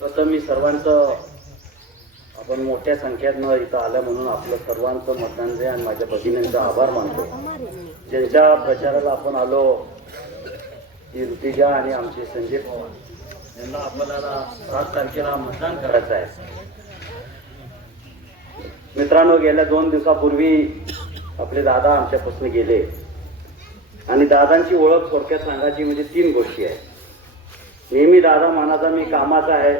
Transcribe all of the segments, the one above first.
तसं मी सर्वांचं आपण मोठ्या संख्येनं इथं आलं म्हणून आपलं सर्वांचं मतदान दे आणि माझ्या भगिनींचा आभार मानतो. ज्यांच्या प्रचाराला आपण आलो ती ऋतिजा आणि आमचे संजय पवार यांना आपल्याला 7 तारखेला मतदान करायचं आहे. मित्रांनो, गेल्या 2 दिवसापूर्वी आपले दादा आमच्यापासून गेले आणि दादांची ओळख थोडक्यात सांगायची म्हणजे 3 गोष्टी आहेत. नेहमी दादा मानाचा मी कामाचा आहे,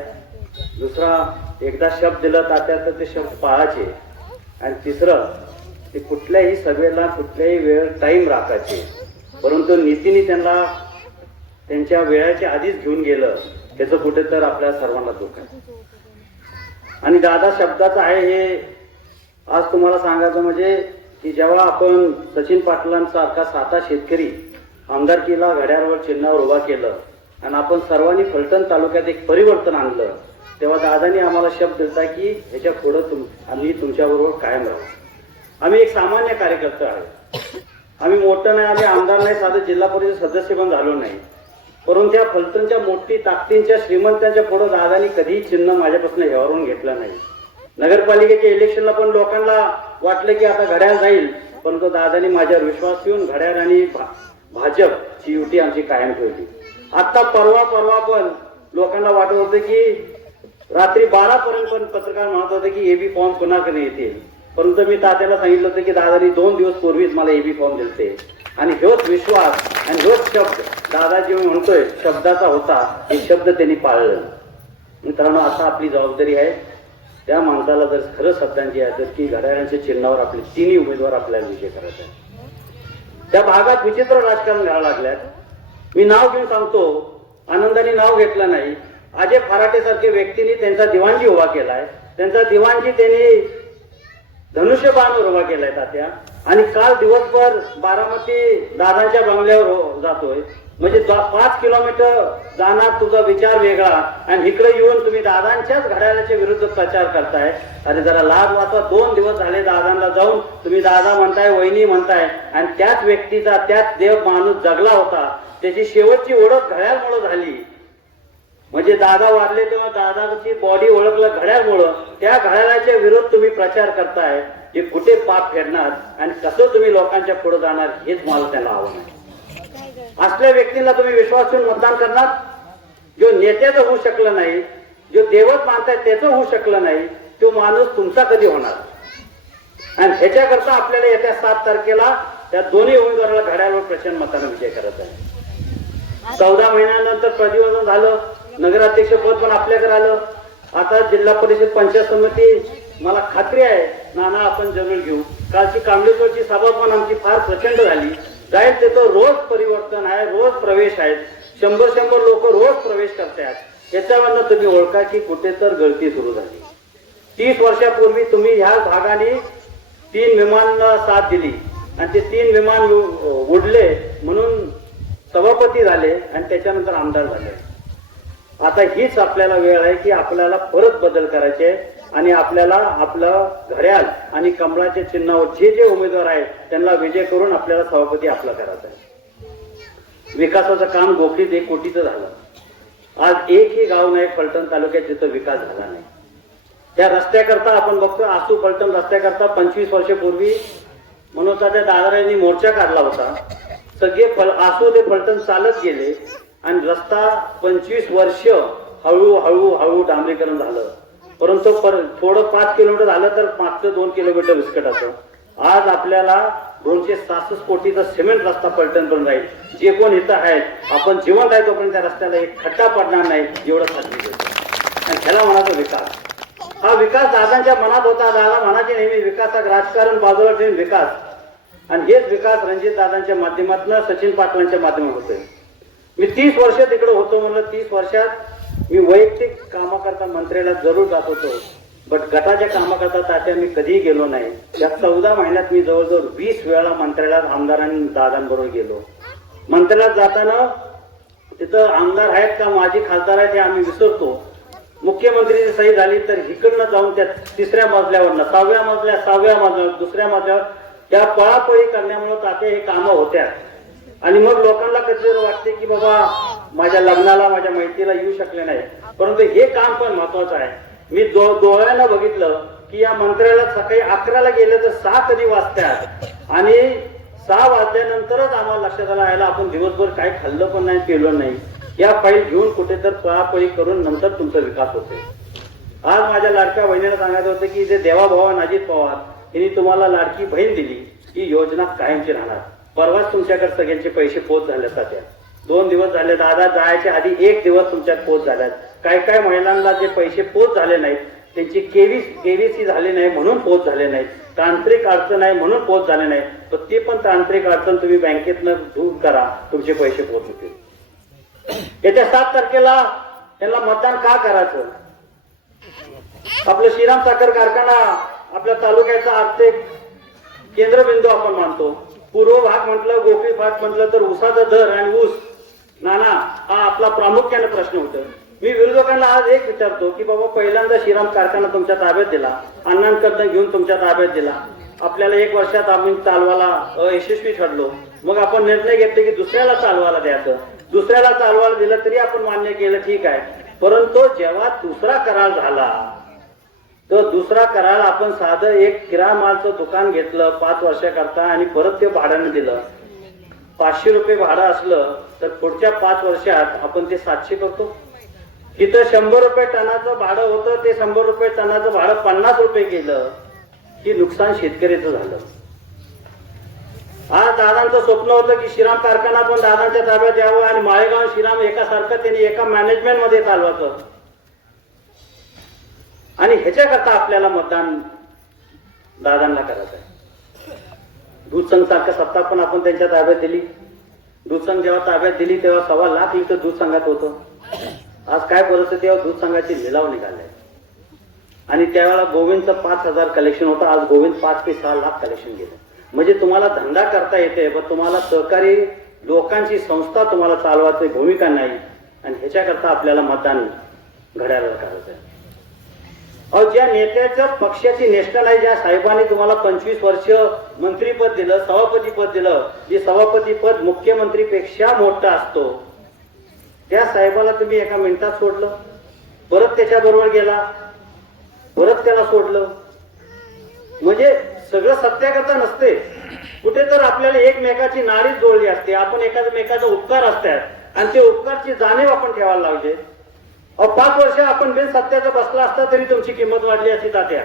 दुसरा एकदा शब्द दिला तात्या तर ते शब्द पाळायचे, आणि तिसरं ते कुठल्याही सभेला कुठल्याही वेळ टाइम राखायचे. परंतु नीतीने त्यांना त्यांच्या वेळाच्या आधीच घेऊन गेलं, त्याचं कुठे तर आपल्या सर्वांना दुःख आहे. आणि दादा शब्दाचा आहे हे आज तुम्हाला सांगायचं म्हणजे की जेव्हा आपण सचिन पाटलांसारखा 7 शेतकरी आमदारकीला घड्याळावर चिन्हावर उभा केलं आणि आपण सर्वांनी फलटण तालुक्यात एक परिवर्तन आणलं, तेव्हा दादानी आम्हाला शब्द दिला की ह्याच्या पुढं आम्ही तुमच्याबरोबर कायम राहू. आम्ही एक सामान्य कार्यकर्ता आहे, आम्ही मोठं नाही, आम्ही आमदार नाही, साधं जिल्हा परिषद सदस्य पण झालो नाही, परंतु त्या फलटणच्या मोठी ताकदींच्या श्रीमंतांच्या पुढं दादानी कधीही चिन्ह माझ्यापासून हेवारून घेतलं नाही. नगरपालिकेच्या इलेक्शनला पण लोकांना वाटलं की आता घड्याळ जाईल, परंतु दादानी माझ्यावर विश्वास ठेवून घड्याळ आणि भाजपची युती आमची कायम ठेवली. आता परवा पण लोकांना वाटत होतं की रात्री 12 पर्यंत पण पत्रकार म्हणत होते की एबी फॉर्म कोणाकडे येतील, परंतु मी तात्याला सांगितलं होतं की दादानी 2 दिवस पूर्वीच मला एबी फॉर्म दिलते. आणि ह्योच विश्वास आणि ह्योच शब्द दादा जे म्हणतोय शब्दाचा होता, हे शब्द त्यांनी पाळलं. मित्रांनो, आता आपली जबाबदारी आहे त्या माणसाला जर खरं शब्दांची आहे तर की घड्याळांच्या चिन्हावर आपले 3 उमेदवार आपल्याला विजय करायचा आहे. त्या भागात विचित्र राजकारण घ्यावं लागल्यात. मी नाव घेऊन सांगतो, आनंदाने नाव घेतलं नाही. अजय फराटे सारखे व्यक्तीने त्यांचा दिवाणजी उभा केलाय, त्यांचा दिवाणजी त्यांनी धनुष्यबाणवर उभा केलाय तात्या. आणि काल दिवसभर बारामती दादांच्या बंगल्यावर जातोय, म्हणजे 5 किलोमीटर जाणार तुझा विचार वेगळा आणि इकडे येऊन तुम्ही दादांच्याच घड्याळाच्या विरुद्ध प्रचार करताय. अरे जरा लाज वाचवा. 2 दिवस झाले दादांना जाऊन तुम्ही दादा म्हणताय, वहिनी म्हणताय, आणि त्याच व्यक्तीचा त्याच देव माणूस जगला होता, त्याची शेवटची ओळख घड्याळमुळे झाली. म्हणजे दादा वारले तेव्हा दादाची बॉडी ओळखलं घड्याळमुळं. त्या घड्याळाच्या विरोध तुम्ही प्रचार करताय, हे कुठे पाप फेडणार आणि कसं तुम्ही लोकांच्या पुढे जाणार हेच मला त्याला आव्हान आहे. असल्या व्यक्तींना तुम्ही विश्वास ठेवून मतदान करणार? जो नेत्याचं होऊ शकलं नाही, जो देवत मानताय त्याचं होऊ शकलं नाही, तो माणूस तुमचा कधी होणार? आणि ह्याच्याकरता आपल्याला येत्या 7 तारखेला त्या दोन्ही उमेदवाराला घड्याळावर प्रचंड मताने विजय करायचा आहे. 14 महिन्यानंतर प्रतिवर्तन झालं, नगराध्यक्ष पद पण आपल्याकडे आलं. आता जिल्हा परिषद पंचायत समिती मला खात्री आहे नाना आपण जरूर घेऊ. कालची कांबळेश्वरची सभा पण आमची फार प्रचंड झाली. जाईल तिथं रोज परिवर्तन आहे, रोज प्रवेश आहेत, 100 लोक रोज प्रवेश करतात. याच्यावरनं तुम्ही ओळखा की कुठे तर गळती सुरू झाली. 30 वर्षापूर्वी तुम्ही ह्या भागाने 3 विमानांना साथ दिली आणि ते 3 विमान उडले म्हणून सभापती झाले आणि त्याच्यानंतर आमदार झाले. आता हीच आपल्याला वेळ आहे की आपल्याला परत बदल करायचे आणि आपल्याला आपलं घड्याळ आणि कमळाच्या चिन्हावर जे जे उमेदवार आहेत त्यांना विजय करून आपल्याला सभापती आपला करायचा आहे. विकासाचं काम गोखरीत 1 कोटीचं झालं. आज एकही गाव नाही फलटण तालुक्यात जिथं विकास झाला नाही. त्या रस्त्याकरता आपण बघतो, आसू फलटण रस्त्याकरता 25 वर्षापूर्वी म्हणून त्या दादारांनी मोर्चा काढला होता. सगळे आसू ते फलटण चालत गेले आणि रस्ता 25 वर्ष हळूहळू डांबरीकरण झालं. परंतु थोडं 5 किलोमीटर झालं तर मागचं 2 किलोमीटर विस्कटाचं. आज आपल्याला 266 कोटीचा सिमेंट रस्ता फलटणपर्यंत राहील. जे कोण इथं आहेत आपण जिवंत आहे तोपर्यंत त्या रस्त्याला एक खड्डा पडणार नाही एवढं खात्री देतो. आणि ह्याला म्हणायचं विकास. हा विकास दादांच्या मनात होता. दादा म्हणायचे नेहमी विकासात राजकारण बाजूला ठेवून विकास, आणि हेच विकास रणजित दादांच्या माध्यमातून सचिन पाटलांच्या माध्यमातून होतोय. मी 30 वर्ष तिकडे होतो म्हणलं. 30 वर्षात मी वैयक्तिक कामाकरता मंत्र्याला जरूर जात होतो, बट गटाच्या कामाकरता तात्या मी कधीही गेलो नाही. या 14 महिन्यात मी जवळजवळ 20 वेळा मंत्र्याला आमदारांनी दादांबरोबर गेलो. मंत्र्याला जाताना तिथं आमदार आहेत का माजी खासदार आहेत हे आम्ही विसरतो. मुख्यमंत्रीची सही झाली तर इकडनं जाऊन त्या 3ऱ्या मजल्यावरनं 6व्या मजल्यावर 2ऱ्या मजल्यावर त्या पळापळी करण्यामुळे तात्या हे कामं होत्या. आणि मग लोकांना कधी वाटते की बाबा माझ्या लग्नाला माझ्या मैत्रीला येऊ शकले नाही, परंतु हे काम पण महत्वाचं आहे. मी डोळ्यानं बघितलं की या मंत्र्याला सकाळी 11ला गेले तर 6 कधी वाजतात आणि 6 वाजल्यानंतरच आम्हाला लक्षात आलं यायला आपण दिवसभर काही खाल्लं पण नाही पेलो नाही. या फाईल घेऊन कुठे तर पळापळी करून नंतर तुमचा विकास होते. आज माझ्या लाडक्या बहिणीला सांगायचं होतं की जे देवाभावा अजित पवार यांनी तुम्हाला लाडकी बहीण दिली ही योजना कायमची राहणार. परवाच तुमच्याकडे सगळ्यांचे पैसे पोच झाले त्या 2 दिवस झाले. दादा जायच्या आधी 1 दिवस तुमच्यात पोच झाल्यात. काय काय महिलांना जे पैसे पोच झाले नाहीत त्यांची केवीसी झाली नाही म्हणून पोच झाले नाहीत. तांत्रिक अडचण आहे म्हणून पोच झाले नाही. तर ते पण तांत्रिक अडचण तुम्ही बँकेतनं दूर करा, तुमचे पैसे पोच होतील. येत्या 7 तारखेला त्यांना मतदान का करायचं? आपलं श्रीराम साखर कारखाना आपल्या तालुक्याचा आर्थिक केंद्रबिंदू आपण मानतो. पूर्व भाग म्हटलं, गोपी भाग म्हटलं तर ऊसाचा दर आणि ऊस नाना हा आपला प्रामुख्याने प्रश्न होता. मी विरोधकांना आज एक विचारतो की बाबा पहिल्यांदा श्रीराम कारखाना तुमच्या ताब्यात दिला, अण्णांकडनं घेऊन तुमच्या ताब्यात दिला, आपल्याला 1 वर्षात आम्ही चालवायला यशस्वी ठरलो. मग आपण निर्णय घेतले की दुसऱ्याला चालवायला द्यायचं. दुसऱ्याला चालवायला दिलं तरी आपण मान्य केलं, ठीक आहे. परंतु जेव्हा दुसरा करार झाला तर दुसरा करार आपण साधं एक किराणा मालचं दुकान घेतलं 5 वर्षाकरता आणि परत ते भाड्याने दिलं. 500 रुपये भाडं असलं तर पुढच्या 5 वर्षात आपण ते 700 करतो. तिथं 100 रुपये टनाचं भाडं होतं ते 100 रुपये टनाचं भाडं 50 रुपये केलं. की नुकसान शेतकऱ्याचं झालं. आज दादांचं स्वप्न होतं की श्रीराम कारखाना पण दादांच्या ताब्यात यावं आणि माळेगाव श्रीराम एकासारखं त्यांनी एका मॅनेजमेंट मध्ये चालवायचं. आणि ह्याच्याकरता आपल्याला मतदान दादांना करायचं आहे. दूधसंघ सारखं सत्ता पण आपण त्यांच्या ताब्यात दिली. दूधसंघ जेव्हा ताब्यात दिली तेव्हा 1.25 लाख लिटर दूध संघात होतं. आज काय परिस्थिती, तेव्हा दूध संघाची लिलाव निघाले आणि त्यावेळेला गोविंदचं 5,000 कलेक्शन होतं. आज गोविंद 5 ते 6 लाख कलेक्शन गेलं. म्हणजे तुम्हाला धंदा करता येते पण तुम्हाला सहकारी लोकांची संस्था तुम्हाला चालवायची भूमिका नाही. आणि ह्याच्याकरता आपल्याला मतदान घड्याळाला करायचं आहे. ज्या नेत्याच्या पक्षाची नेशनल आहे, ज्या साहेबांनी तुम्हाला 25 वर्ष मंत्रीपद दिलं, सभापती पद दिलं, जे सभापती पद मुख्यमंत्रीपेक्षा मोठा असतो, त्या साहेबाला तुम्ही एका मिनिटात सोडलं, परत त्याच्या बरोबर गेला, परत त्याला सोडलं. म्हणजे सगळं सत्याकरता नसते. कुठे तर आपल्याला एकमेकाची नाळीच जोडली असते. आपण एकामेकाचा उपकार असतात आणि ते उपकारची जाणीव आपण ठेवायला लावते. 5 वर्ष आपण बिन सत्याचं बसला असता तरी तुमची किंमत वाढली असती तात्या.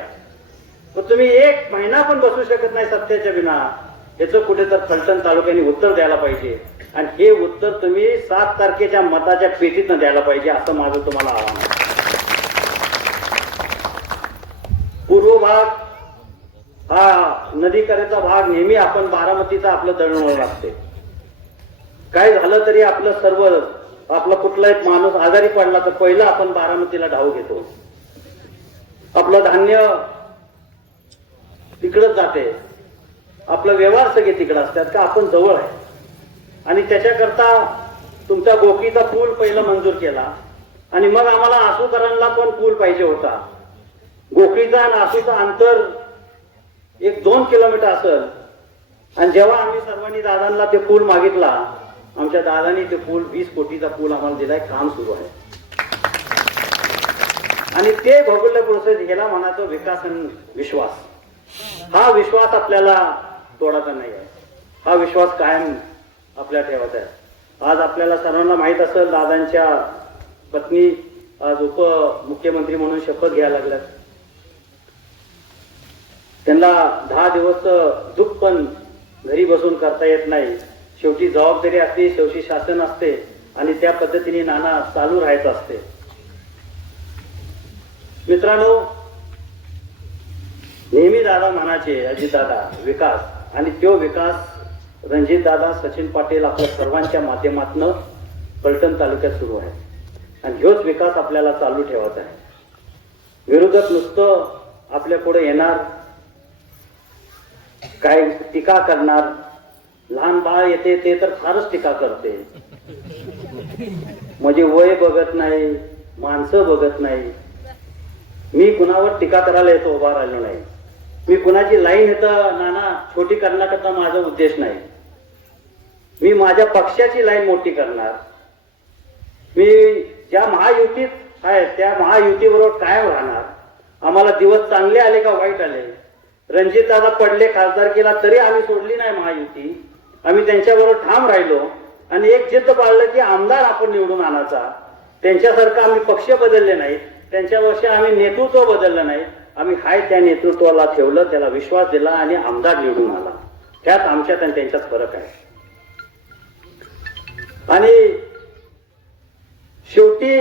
तर तुम्ही 1 महिना पण बसू शकत नाही सत्याच्या बिना. याचं कुठे तर फलटण तालुक्याने उत्तर द्यायला पाहिजे आणि हे उत्तर तुम्ही 7 तारखेच्या मताच्या पेटीतनं द्यायला पाहिजे असं माझं तुम्हाला आव्हान आहे. पूर्व भाग हा नदीकडेचा भाग नेहमी आपण बारामतीचा आपलं दळणवळण असते. काय झालं तरी आपलं सर्व आपला कुठलाही माणूस आजारी पडला तर पहिला आपण बारामतीला धाव घेतो. आपलं धान्य तिकडच जाते, आपलं व्यवहार सगळे तिकडे असतात का आपण जवळ आहे. आणि त्याच्याकरता तुमचा गोकीचा पूल पहिला मंजूर केला आणि मग आम्हाला आसूकरांना पण पूल पाहिजे होता. गोकीचा आणि आसूचं अंतर 1-2 किलोमीटर असेल. आणि जेव्हा आम्ही सर्वांनी दादांना ते पूल मागितला, आमच्या दादांनी ते पूल 20 कोटीचा पूल आम्हाला दिलाय. काम सुरू आहे आणि ते भौगोलिक प्रोसेस ह्याला म्हणायचं विकास आणि विश्वास. हा विश्वास आपल्याला तोडायचा नाही आहे. हा विश्वास कायम आपल्या ठेवायचा आहे. आज आपल्याला सर्वांना माहित असेल दादांच्या पत्नी आज उपमुख्यमंत्री म्हणून शपथ घ्यायला लागल्यात. त्यांना 10 दिवस दुःख पण घरी बसून करता येत नाही. शेवटी जबाबदारी असते, शेवटी शासन असते आणि त्या पद्धतीने नाना चालू राहायचं असते. मित्रांनो, नेहमी दादा म्हणायचे अजितदादा विकास आणि तो विकास रणजितदादा सचिन पाटील आपल्या सर्वांच्या माध्यमातून फलटण तालुक्यात सुरू आहे आणि ह्योच विकास आपल्याला चालू ठेवायचा आहे. विरोधक नुसतं आपल्या पुढे येणार, काय टीका करणार. लहान बाळ येते ते तर फारच टीका करते. म्हणजे वय बघत नाही, माणसं बघत नाही. मी कुणावर टीका करायला येतो उभा राहिलो नाही. मी कुणाची लाईन येतं नाना छोटी करण्याकरता माझा उद्देश नाही. मी माझ्या पक्षाची लाईन मोठी करणार. मी ज्या महायुतीत आहे त्या महायुतीबरोबर कायम राहणार. आम्हाला दिवस चांगले आले का वाईट आले, रणजितदादा पडले खासदारकीला तरी आम्ही सोडली नाही महायुती. आम्ही त्यांच्याबरोबर ठाम राहिलो आणि एक जिद्द पाळलं की आमदार आपण निवडून आणायचा. त्यांच्यासारखं आम्ही पक्ष बदलले नाहीत, त्यांच्यापेक्षा आम्ही नेतृत्व बदललं नाही. आम्ही हाय त्या नेतृत्वाला ठेवलं, त्याला विश्वास दिला आणि आमदार निवडून आला. त्यात आमच्यात आणि त्यांच्यात फरक आहे. आणि शेवटी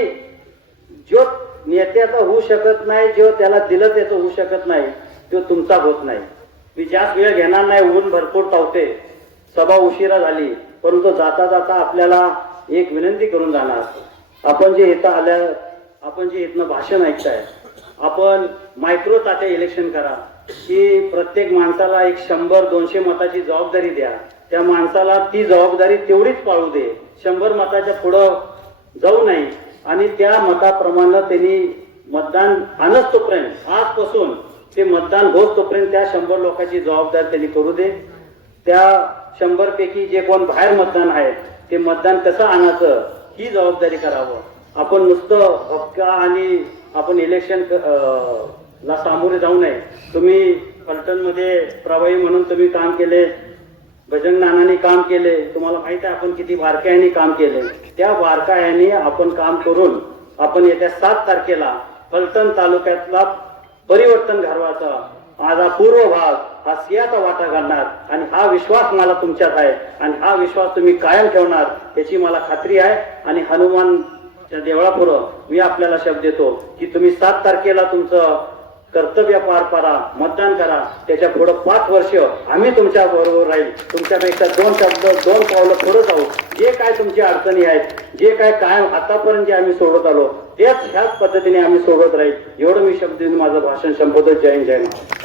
जो नेत्याचा होऊ शकत नाही, जो त्याला दिलं त्याचं होऊ शकत नाही, तो तुमचा होत नाही. मी जास्त वेळ घेणार नाही, ऊन भरपूर तावते, सभा उशिरा झाली, परंतु जाता जाता आपल्याला एक विनंती करून जाणार. आपण जे इथं आल्या, आपण जे इथनं भाषण ऐकताय, आपण मायक्रो तात्या इलेक्शन करा की प्रत्येक माणसाला एक 100-200 मताची जबाबदारी द्या. त्या माणसाला ती जबाबदारी तेवढीच पाळू दे, 100 मताच्या पुढं जाऊ नये. आणि त्या मताप्रमाणे त्यांनी मतदान आणत तोपर्यंत, आजपासून ते मतदान होत तोपर्यंत त्या 100 लोकांची जबाबदारी त्यांनी करू दे. त्या 100 पैकी जे कोण बाहेर मतदान आहेत ते मतदान कसं आणायचं ही जबाबदारी करावं. आपण नुसतं हक्का आणि आपण इलेक्शन ला सामोरे जाऊ नये. तुम्ही फलटणमध्ये प्रभावी म्हणून तुम्ही काम केले, भजन नानांनी काम केले, तुम्हाला माहित आहे आपण किती बारकाईने काम केले. त्या बारकाईने आपण काम करून आपण येत्या 7 तारखेला फलटण तालुक्यातला परिवर्तन घडवायचा. माझा पूर्व भाग हा सिंहाचा वाटा घालणार आणि हा विश्वास मला तुमच्यात आहे आणि हा विश्वास तुम्ही कायम ठेवणार याची मला खात्री आहे. आणि हनुमानच्या देवळापुढं मी आपल्याला शब्द देतो की तुम्ही 7 तारखेला तुमचं कर्तव्य पार पाडा, मतदान करा. त्याच्या पुढे 5 वर्ष आम्ही तुमच्या बरोबर राहील. तुमच्यापेक्षा 2 शब्द 2 पावलं पुढे जाऊ. जे काय तुमची अडचणी आहेत, जे काय कायम आतापर्यंत जे आम्ही सोडत आलो तेच ह्याच पद्धतीने आम्ही सोडत राहील. एवढं मी शब्द देऊन माझं भाषण संपवतो. जय हिंद, जय महाराष्ट्र.